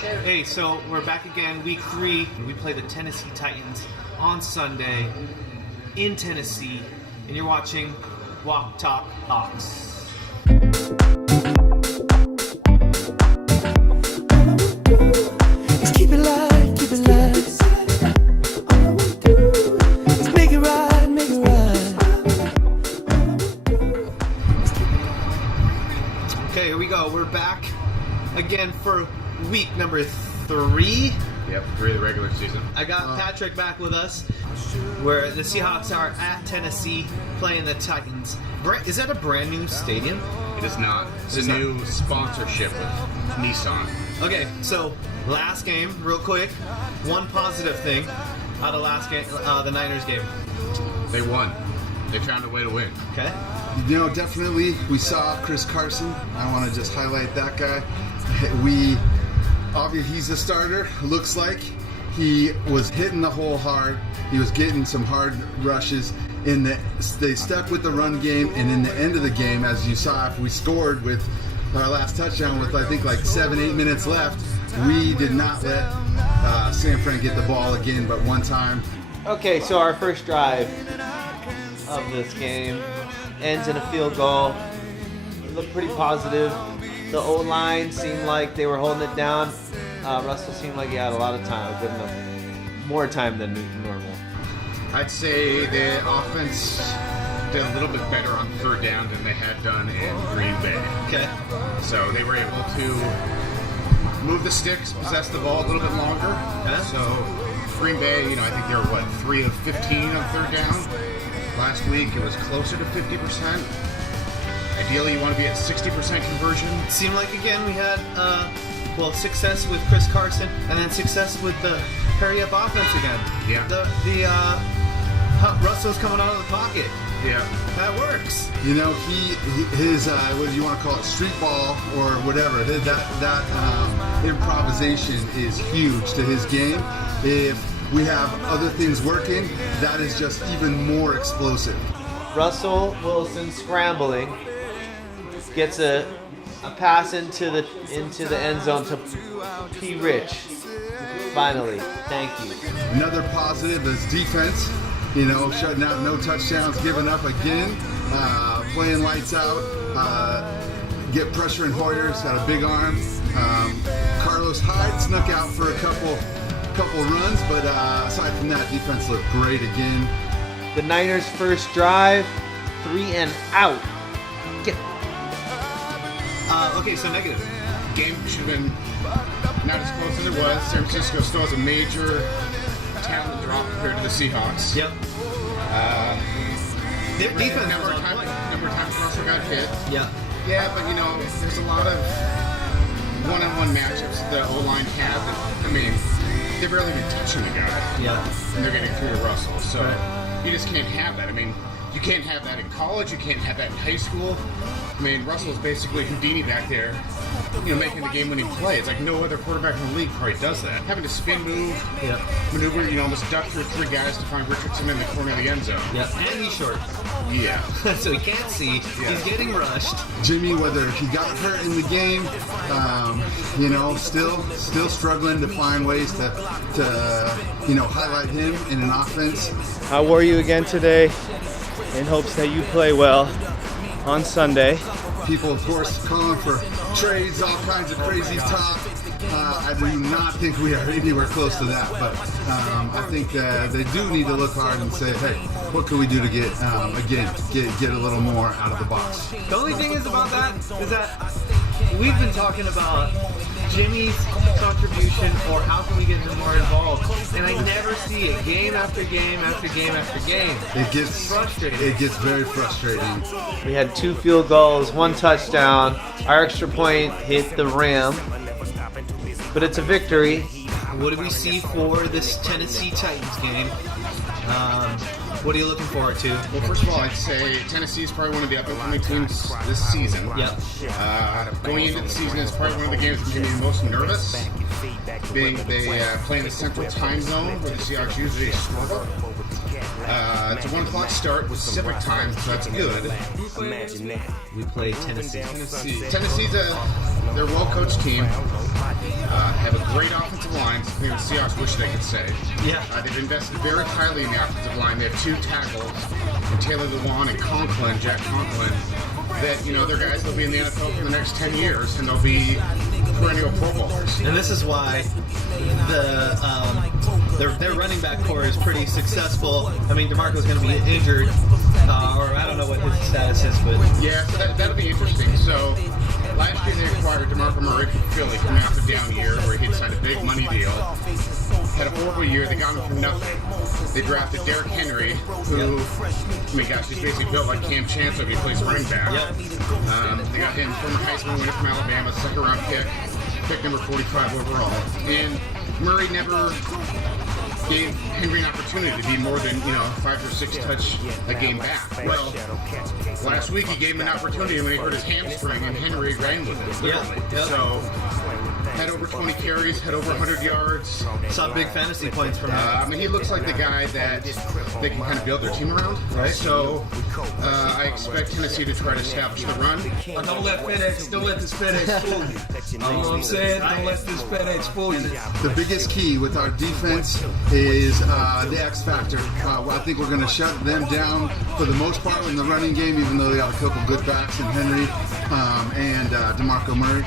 Hey, so we're back again, week 3. We play the Tennessee Titans on Sunday in Tennessee, and you're watching Walk Talk Hawks. Keep it light, keep it light. All I wanna do is make it right, make it right. Okay, here we go. We're back again for week number 3. Yep, 3 of the regular season. I got Patrick back with us, where the Seahawks are at Tennessee playing the Titans. Is that a brand new stadium? It is not. It's a new sponsorship with Nissan. Okay, so last game, real quick. One positive thing out of last game, the Niners game. They won. They found a way to win. Okay. You know, definitely we saw Chris Carson. I want to just highlight that guy. Obviously he's a starter. Looks like he was hitting the hole hard. He was getting some hard rushes. They stuck with the run game, and in the end of the game, as you saw, if we scored with our last touchdown with I think like 7-8 minutes left, we did not let San Fran get the ball again, but one time. Okay, so our first drive of this game ends in a field goal. It looked pretty positive. The O-line seemed like they were holding it down. Russell seemed like he had a lot of time, good enough, more time than normal. I'd say the offense did a little bit better on third down than they had done in Green Bay. Okay. So they were able to move the sticks, possess the ball a little bit longer. Okay. So Green Bay, I think they were 3 of 15 on third down. Last week it was closer to 50%. Ideally you want to be at 60% conversion. It seemed like again we had success with Chris Carson, and then success with the hurry-up offense again. Yeah. Russell's coming out of the pocket. Yeah. That works. You know, his what do you want to call it, street ball or whatever. That improvisation is huge to his game. If we have other things working, that is just even more explosive. Russell Wilson scrambling gets a pass into the end zone to P. Rich. Finally, thank you. Another positive is defense. Shutting out no touchdowns, giving up again, playing lights out, get pressure in Hoyer's, got a big arm. Carlos Hyde snuck out for a couple runs, but aside from that, defense looked great again. The Niners' first drive, 3 and out. Okay, so negative. Game should have been not as close as it was. San Francisco still has a major talent drop compared to the Seahawks. Yep. Their defense number of times Russell got hit. Yeah. Yeah, but there's a lot of one-on-one matchups the O-line have that, they've barely been touching the guy. Yeah. And they're getting through to Russell. So you just can't have that. You can't have that in college. You can't have that in high school. Russell's basically Houdini back there, making the game-winning play. It's like no other quarterback in the league probably does that. Having to spin move, maneuver, almost duck through 3 guys to find Richardson in the corner of the end zone. Yeah, and he's short. Yeah. So he can't see. Yeah. He's getting rushed. Jimmy, whether he got hurt in the game, still struggling to find ways to highlight him in an offense. I wore you again today in hopes that you play well on Sunday. People, of course, calling for trades, all kinds of crazy talk. I do not think we are anywhere close to that, but I think they do need to look hard and say, hey, what can we do to get a little more out of the box? The only thing is about that is that we've been talking about Jimmy's contribution, or how can we get him more involved, and I never see it game after game after game after game. It gets frustrating. It gets very frustrating. We had 2 field goals, 1 touchdown. Our extra point hit the rim, but it's a victory. What do we see for this Tennessee Titans game? What are you looking forward to? Well, first of all, I'd say Tennessee is probably one of the up-and-coming teams this season. Yep. Going into the season, it's probably one of the games that made me most nervous, being they play in the Central Time Zone, where the Seahawks usually struggle. It's a 1 o'clock start with Pacific time, so that's good. We play Tennessee. Tennessee's they're a well-coached team. Have a lines the Seahawks wish they could say. Yeah. They've invested very highly in the offensive line. They have 2 tackles, and Taylor Lewan and Conklin, Jack Conklin, that, they're guys that'll be in the NFL for the next 10 years, and they'll be perennial Pro Bowlers. And this is why their running back core is pretty successful. I mean, DeMarco's going to be injured, or I don't know what his status is, but Yeah, so that'll be interesting. So last year they acquired DeMarco Murray from Philly coming off a down year where he had signed a big money deal. Had a horrible year. They got him for nothing. They drafted Derrick Henry, who, I mean, gosh, he's basically built like Cam Chancellor if he plays running back. They got him, former Heisman winner from Alabama, second-round pick number 45 overall. And Murray never gave Henry an opportunity to be more than 5 or 6 touch a game back. Well, last week he gave him an opportunity when he hurt his hamstring, and Henry ran with it. Yeah. So had over 20 carries, had over 100 yards. Saw big fantasy points from him. I mean, he looks like the guy that they can kind of build their team around. Right. So I expect Tennessee to try to establish the run. Don't let FedEx, don't let this FedEx fool you. You know what I'm saying? Don't let this FedEx fool you. The biggest key with our defense is the X factor. I think we're going to shut them down for the most part in the running game, even though they got a couple good backs in Henry and DeMarco Murray.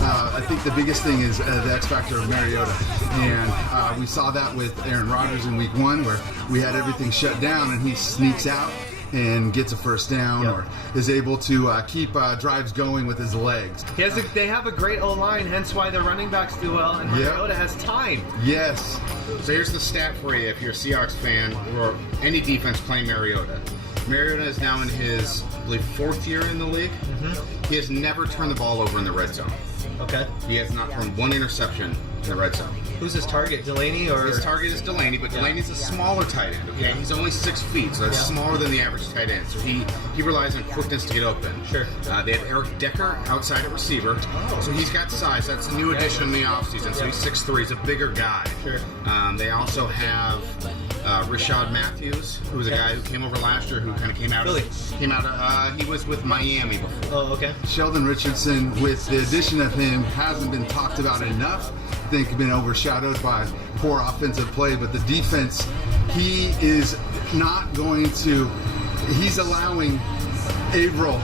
I think the biggest thing is the X factor of Mariota, and we saw that with Aaron Rodgers in Week 1, where we had everything shut down, and he sneaks out and gets a first down, or is able to keep drives going with his legs. They have a great O-line, hence why their running backs do well, and Mariota has time. Yes. So here's the stat for you if you're a Seahawks fan or any defense playing Mariota. Mariota is now in his, I believe, 4th year in the league. He has never turned the ball over in the red zone. Okay. He has not thrown 1 interception in the red zone. Who's his target? Delaney or? His target is Delaney, but Delaney's a smaller tight end, okay? He's only 6 feet, so that's smaller than the average tight end. So he relies on quickness to get open. Sure. They have Eric Decker outside at receiver. So he's got size. That's a new addition in the offseason. So he's 6'3". He's a bigger guy. Sure. They also have Rashad Matthews, who was a guy who came over last year, who kind of came out Really? He was with Miami before. Oh, okay. Sheldon Richardson, with the addition of him, hasn't been talked about enough. I think been overshadowed by poor offensive play, but the defense, he is not going to, he's allowing Averill,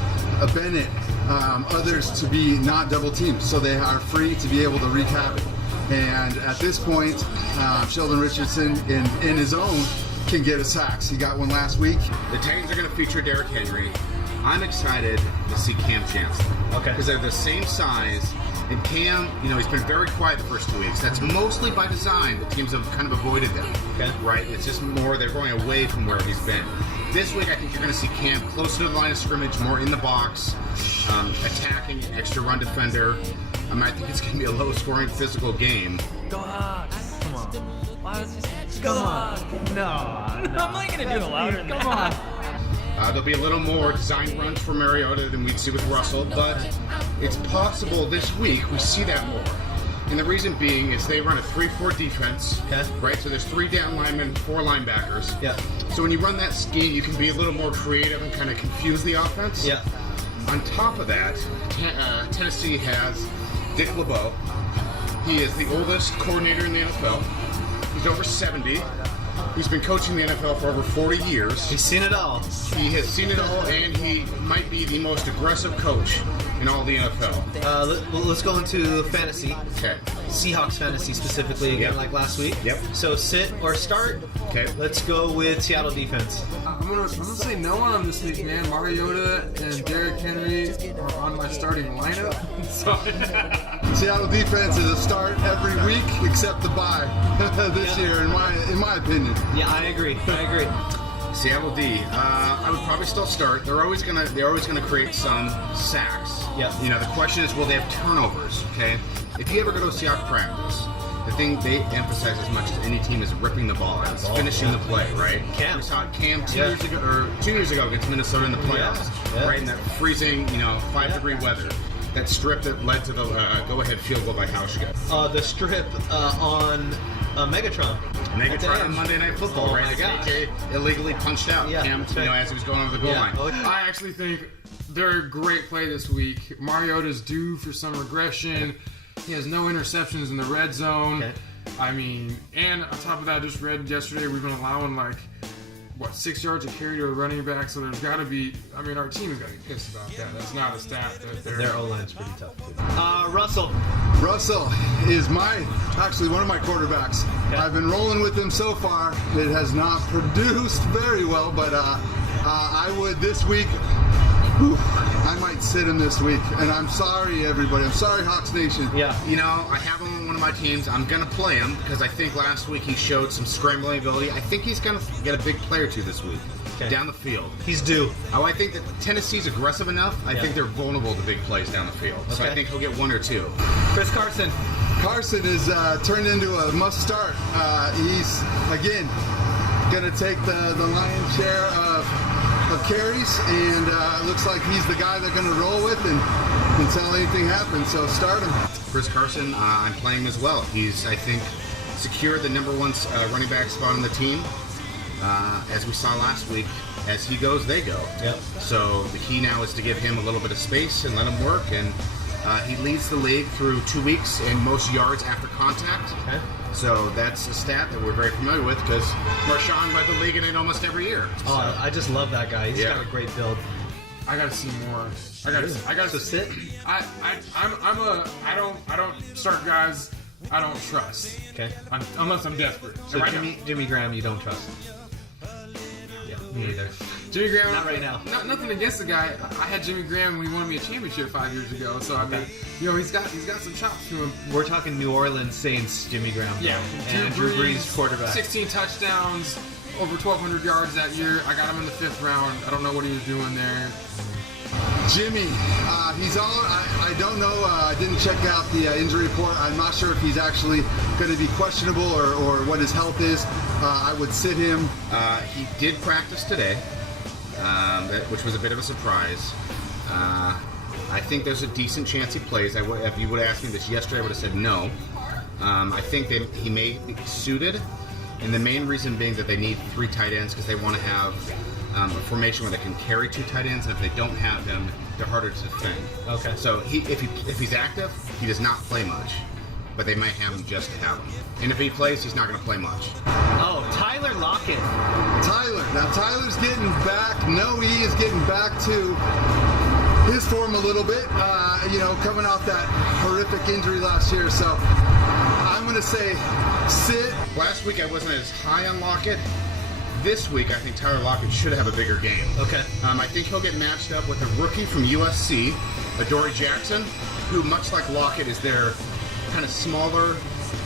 Bennett, others to be not double teamed, so they are free to be able to wreak havoc. And at this point, Sheldon Richardson in his own can get a sacks. He got one last week. The Titans are going to feature Derrick Henry. I'm excited to see Cam Chancellor. Okay. Because they're the same size. And Cam, he's been very quiet the first 2 weeks. That's mostly by design. The teams have kind of avoided them. Okay. Right? It's just more, they're going away from where he's been. This week, I think you're going to see Cam closer to the line of scrimmage, more in the box, attacking an extra run defender. I think it's going to be a low-scoring physical game. Go on. Come on. Come on. No. I'm not going to do it louder than that. There'll be a little more design runs for Mariota than we'd see with Russell, but it's possible this week we see that more. And the reason being is they run a 3-4 defense, right? So there's 3 down linemen, 4 linebackers. Yeah. So when you run that scheme, you can be a little more creative and kind of confuse the offense. Yeah. On top of that, Tennessee has Dick LeBeau. He is the oldest coordinator in the NFL. He's over 70. He's been coaching the NFL for over 40 years. He's seen it all. He has seen it all, and he might be the most aggressive coach in all the NFL. Let's go into fantasy. Okay. Seahawks fantasy specifically again, like last week. Yep. So sit or start. Okay. Let's go with Seattle defense. I'm gonna say no on him this week, man. Mariota and Derrick Henry are on my starting lineup. Seattle defense is a start every week except the bye this year, in my opinion. Yeah, I agree. Seattle D. I would probably still start. They're always gonna create some sacks. Yeah. The question is, will they have turnovers? Okay. If you ever go to a Seahawks practice, the thing they emphasize as much as any team is ripping the ball out. It's finishing the play, right? Cam. We saw Cam 2 years ago against Minnesota in the playoffs, right? In that freezing, 5-degree weather. That strip that led to the go-ahead field goal by Hauschka. The strip on Megatron. Megatron on Monday Night Football, Oh right? my gosh. AJ illegally punched out Cam, as he was going over the goal line. I actually think they're a great play this week. Mariota's due for some regression. He has no interceptions in the red zone. I mean, and on top of that, I just read yesterday we've been allowing 6 yards a carry to a running back, so there's got to be, I mean, our team has got to be pissed about that. That's not a stat that they're... Their O-line's pretty tough, too. Russell. Russell is actually one of my quarterbacks. Okay. I've been rolling with him so far. It has not produced very well, but I would this week. I might sit him this week, and I'm sorry, everybody. I'm sorry, Hawks Nation. Yeah. You know, I have him on one of my teams. I'm going to play him because I think last week he showed some scrambling ability. I think he's going to get a big play or two this week. Okay. Down the field. He's due. Oh, I think that Tennessee's aggressive enough. I think they're vulnerable to big plays down the field. So Okay. I think he'll get 1 or 2. Chris Carson. Carson is turned into a must start. He's, again, going to take the lion's share of carries, and it looks like he's the guy they're going to roll with until anything happens. So start him. Chris Carson, I'm playing him as well. He's, I think, secured the number 1 running back spot on the team. As we saw last week, as he goes, they go. Yep. So the key now is to give him a little bit of space and let him work. And he leads the league through 2 weeks in most yards after contact. Okay. So that's a stat that we're very familiar with because Marshawn led the league in it almost every year. Oh, I just love that guy. He's got a great build. I got to see more. I got to So sit. I don't start guys I don't trust. Okay. Unless I'm desperate. So right Jimmy Graham, you don't trust. Yeah, me either. Jimmy Graham. Not right now. Nothing against the guy. I had Jimmy Graham when he won me a championship 5 years ago. So I mean, he's got some chops to him. We're talking New Orleans Saints, Jimmy Graham. Yeah. And Drew Brees, quarterback. 16 touchdowns, over 1,200 yards that year. I got him in the 5th round. I don't know what he was doing there. Jimmy, he's all. I don't know. I didn't check out the injury report. I'm not sure if he's actually going to be questionable or what his health is. I would sit him. He did practice today, which was a bit of a surprise. I think there's a decent chance he plays. If you would have asked me this yesterday, I would have said no. I think that he may be suited, and the main reason being that they need 3 tight ends because they want to have a formation where they can carry 2 tight ends, and if they don't have him, they're harder to defend. Okay. So if he's active, he does not play much, but they might have him just to have him. And if he plays, he's not going to play much. Oh, Tyler Lockett. Tyler. Now Tyler's getting back. He is getting back to his form a little bit. Coming off that horrific injury last year. So I'm going to say sit. Last week I wasn't as high on Lockett. This week I think Tyler Lockett should have a bigger game. Okay. I think he'll get matched up with a rookie from USC, Adoree Jackson, who much like Lockett is their kind of smaller,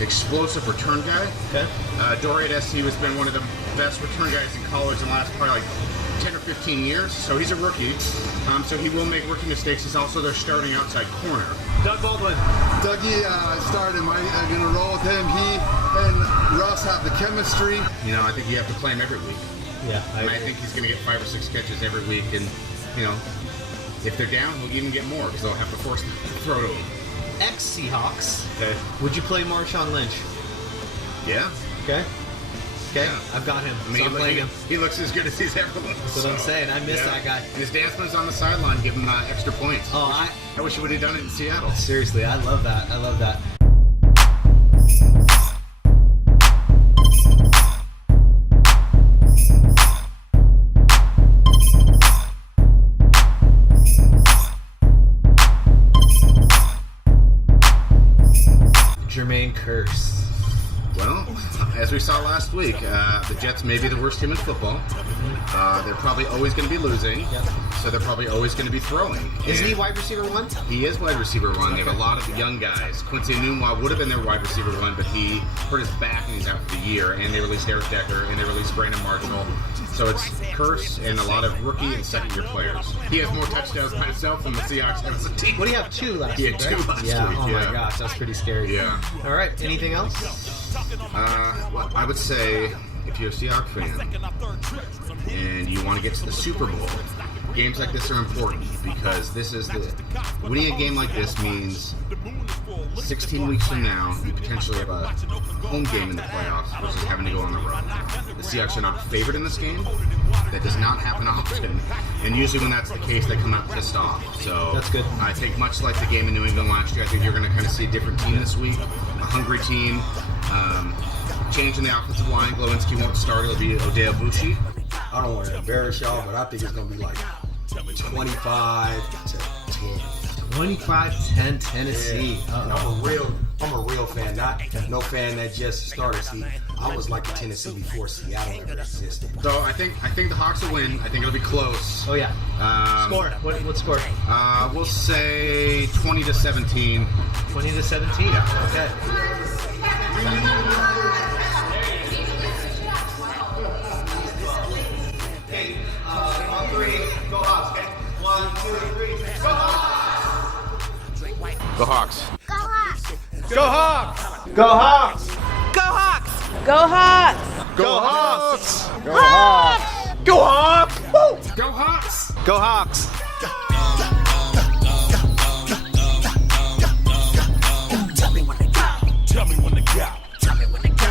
explosive return guy. Okay. Adoree at SC has been one of the best return guys in college in the last probably 10 or 15 years, so he's a rookie. So he will make rookie mistakes. He's also their starting outside corner. Doug Baldwin. Dougie started. I'm going to roll with him. He and Russ have the chemistry. I think you have to play him every week. Yeah. I think he's going to get 5 or 6 catches every week, and if they're down, he'll even get more because they'll have to force the throw to him. Ex-Seahawks. Okay. Would you play Marshawn Lynch? Yeah. Okay. Okay. Yeah. I've got him. I mean, So I'm playing him. he looks as good as he's ever looked. That's what I'm saying. I miss that guy. And his dance moves on the sideline give him extra points. Oh, I wish he would have done it in Seattle. Seriously, I love that. I love that. Jermaine Kearse. Well, as we saw last week, the Jets may be the worst team in football. They're probably always going to be losing, so they're probably always going to be throwing. Isn't he And wide receiver 1? he is wide receiver 1. They have a lot of young guys. Quincy Enunwa would have been their wide receiver 1, but he hurt his back and he's out for the year. And they released Eric Decker, and they released Brandon Marshall. So it's Kearse and a lot of rookie and second-year players. He has more touchdowns by himself than the Seahawks have as a team. What do you have? 2 last week? He had 2 right? last Yeah. week. Oh yeah. my gosh, that's pretty scary. Yeah. All right. Anything else? Well, I would say if you're a Seahawks fan and you want to get to the Super Bowl, games like this are important because winning a game like this means 16 weeks from now you potentially have a home game in the playoffs versus having to go on the road. The Seahawks are not favored in this game. That does not happen often, and usually when that's the case, they come out pissed off. So That's good. I think much like the game in New England last year, I think you're going to kind of see a different team this week. A hungry team. Changing the offensive line, Glowinski won't start. It'll be Odea Bushi. I don't want to embarrass y'all, but I think it's going to be like 25 to 10. 25-10 Tennessee. Yeah. And I'm a real fan, no fan that just started. See, I was like a Tennessee before Seattle ever existed. So I think the Hawks will win. I think it'll be close. Oh yeah. Score. What score? We'll say 20-17. 20-17. Yeah. Okay. Okay. On three, go Hawks. Okay. 1, 2, 3, go Hawks. Go Hawks. Go Hawks! Go Hawks. Go Hawks! Go Hawks! Go Hawks! Go Hawks! Woo! Go Hawks! Go Hawks! Tell me when to go. Tell me when to go. Tell me when to go.